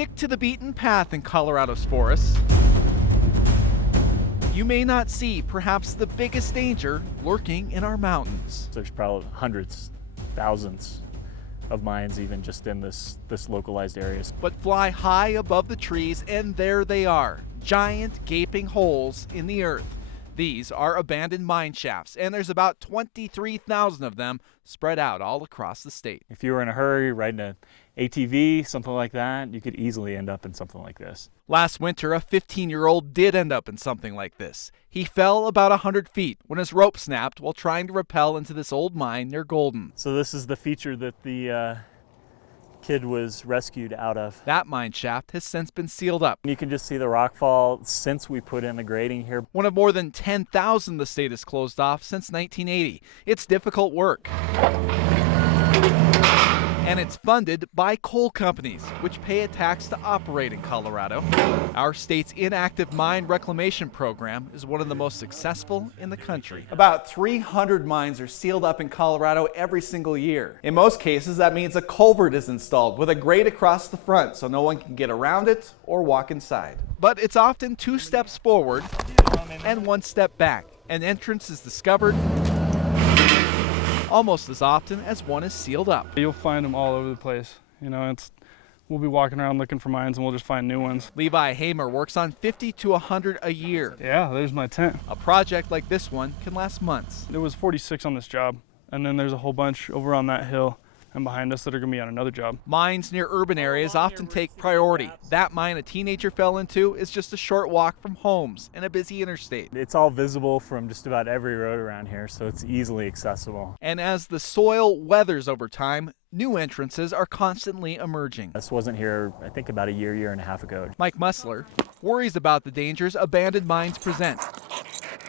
stick to the beaten path in Colorado's forests, you may not see perhaps the biggest danger lurking in our mountains. There's probably hundreds, thousands of mines even just in this localized areas. But fly high above the trees and there they are, giant gaping holes in the earth. These are abandoned mine shafts, and there's about 23,000 of them spread out all across the state. If you were in a hurry, riding an ATV, something like that, you could easily end up in something like this. Last winter, a 15-year-old did end up in something like this. He fell about 100 feet when his rope snapped while trying to rappel into this old mine near Golden. So this is the feature that the kid was rescued out of. That mine shaft has since been sealed up. You can just see the rock fall since we put in the grading here. One of more than 10,000 the state has closed off since 1980. It's difficult work. And it's funded by coal companies, which pay a tax to operate in Colorado. Our state's inactive mine reclamation program is one of the most successful in the country. About 300 mines are sealed up in Colorado every single year. In most cases, that means a culvert is installed with a grate across the front so no one can get around it or walk inside. But it's often 2 steps forward and 1 step back. An entrance is discovered almost as often as one is sealed up. You'll find them all over the place. You know, we'll be walking around looking for mines and we'll just find new ones. Levi Hamer works on 50 to 100 a year. Yeah, there's my tent. A project like this one can last months. There was 46 on this job, and then there's a whole bunch over on that hill and behind us that are gonna be on another job. Mines near urban areas often take priority. That mine a teenager fell into is just a short walk from homes and a busy interstate. It's all visible from just about every road around here, so it's easily accessible. And as the soil weathers over time, new entrances are constantly emerging. This wasn't here, I think, about a year and a half ago. Mike Mussler worries about the dangers abandoned mines present.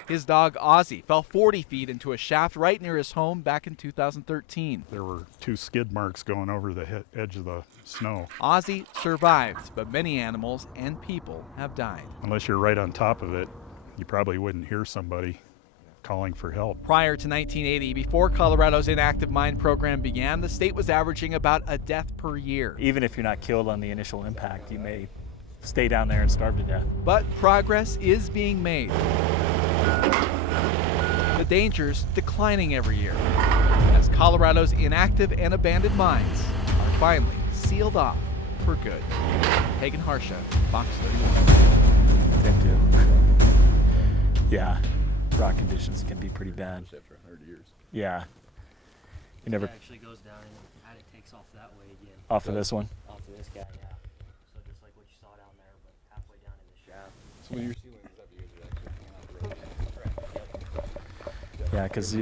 His dog Ozzy fell 40 feet into a shaft right near his home back in 2013. There were 2 skid marks going over the edge of the snow. Ozzy survived, but many animals and people have died. Unless you're right on top of it, you probably wouldn't hear somebody calling for help. Prior to 1980, before Colorado's inactive mine program began, the state was averaging about a death per year. Even if you're not killed on the initial impact, you may stay down there and starve to death. But progress is being made. The danger's declining every year as Colorado's inactive and abandoned mines are finally sealed off for good. Hagen Harsha, Fox 31. Thank you. Yeah, rock conditions can be pretty bad. After 100 years. Yeah. You never It actually goes down and kind of takes off that way again. off of this one. Off of this guy, yeah. So just like what you saw down there, but halfway down in the shaft. So when you're sealing this up, you guys are actually hanging out the road. Yeah, because